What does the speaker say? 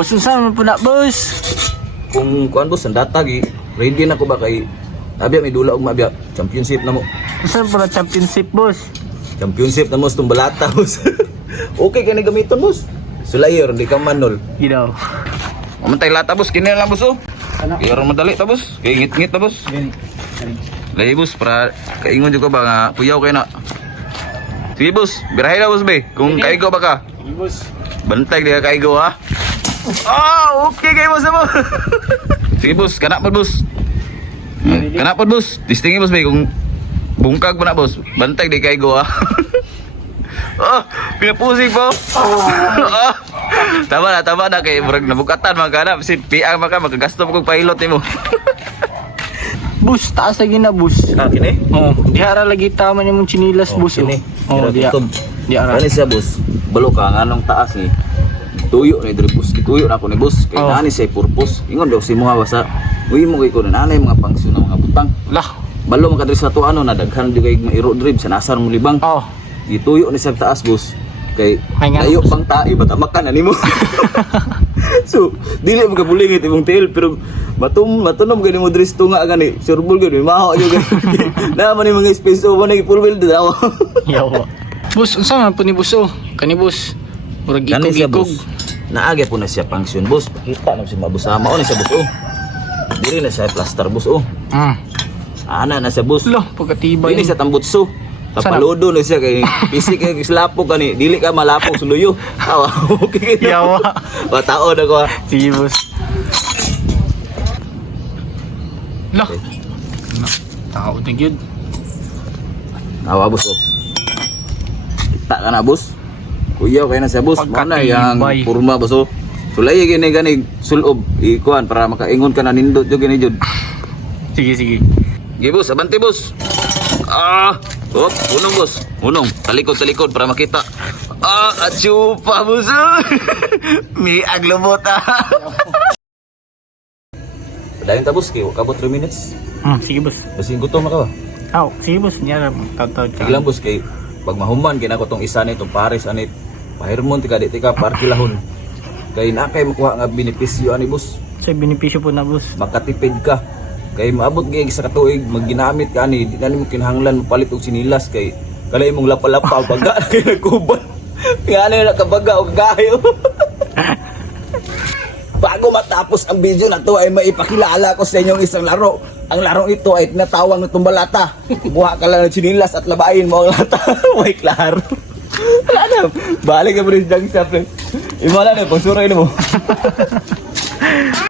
Boss, saan po na, boss? Kung kuan boss, ang datag ready na ko ba kay abya may dula og mabya championship na mo. Saan po na championship, boss? Championship na mo itong balata boss. Okay kay ni gamiton boss. Sulayer di ka manol. Ginaw. Mamantay lata boss, kini lang boss oh. Kaya ron madali ta boss. Kay ngit-ngit ta boss. Lahi boss para kaingon jud ka ba nga puyaw kay na. Sige boss, birahe na boss be. Kung kaigo ba ka? Sige, boss. Bantay di ka kaigo ha. Ah, okay kay boss mo. Sige boss, kana pa boss. Kana pa boss. Distingi boss be kung bungkag pa na boss. Bantay di kaigo ha. Oh, pinapusing po. Oh. Tama na kay murag nabukatan mga kanap si piang maka magagasto mo kog pilot nimo. Boss, taas lagi na, boss. Ah, kini? Oh, dihara lagi tama niyo mong chinilas, boss. Kini. Oh, dihara. Kani siya boss. Balo ka nganong taas ni. Tuyo ni diri boss. Tuyo na ako ni boss. Kay nani siya purpose. Ingon daw si mga wasa. Uy mo kay ko na nanay mga pangsyon ng mga butang. Lah. Balo man kadri sa to ano nadaghan di kay mairo drib sa nasar mo libang. Oh. Gituyo ni sa taas boss. Kay Ay, nga, layo boss. pang tae batamakan ani mo. So, dili mo kabulingit imong tail pero matunom gani mo dress tunga gani. Surbol gani maho yo gani. Na man ni mga space o man full wheel daw. Yawa. Boss, unsa man po ni boss oh? Kani boss. Murag Gani siya ikog-ikog. boss. Naagi po na siya function boss. Pakita na siya mabusama. Mao ni siya boss oh. Dili na siya plaster boss oh. Ana na siya boss. Lo, pagkatibay. Dili siya tambutso. Tapaludo na siya kay pisik kay slapo kani. Dili ka malapok suluyo. Awa. Okay. Yawa. Batao na ko. Sige, boss. Lo. Tao din yun. Awa boss oh. Kita ka na boss. Kuyaw kay na siya boss. Mao na yang Pagkatibay. purma boss oh. Sulay gani sulob ikuan para makaingon ka na nindot jud gani jud. Sige. Gi boss, abante boss. Ah, op, unong boss. Unong, talikod para makita. Ah, atsupa boss. Mi aglobot ah. Padayon ta boss, kay kabot 3 minutes. Sige, boss. Basing gutom na ka ba? Sige, boss. Niya tatawad ka. Sige lang boss kay pag mahuman kina ko tong isa ni tong Paris anit. Pahirmon tika di tika parkilahon. Kay na kay makuha nga benepisyo ani boss. Sa benepisyo po na, boss. Makatipid ka. Kay maabot gyud sa katuig magginamit ka ani di na nimo kinahanglan palit og sinilas kay kalay mong lapalapaw pagka kay nagkuban. Ngani na kabaga og gayo. Bago matapos ang video na to ay maipakilala ko sa inyong isang laro. Ang larong ito ay tinatawag na tumbalata. Buha ka lang ng sinilas at labain mo ang lata. Way klaro. Wala na. Balik ka mo rin dyan sa friend. Imala na, pagsuray na mo.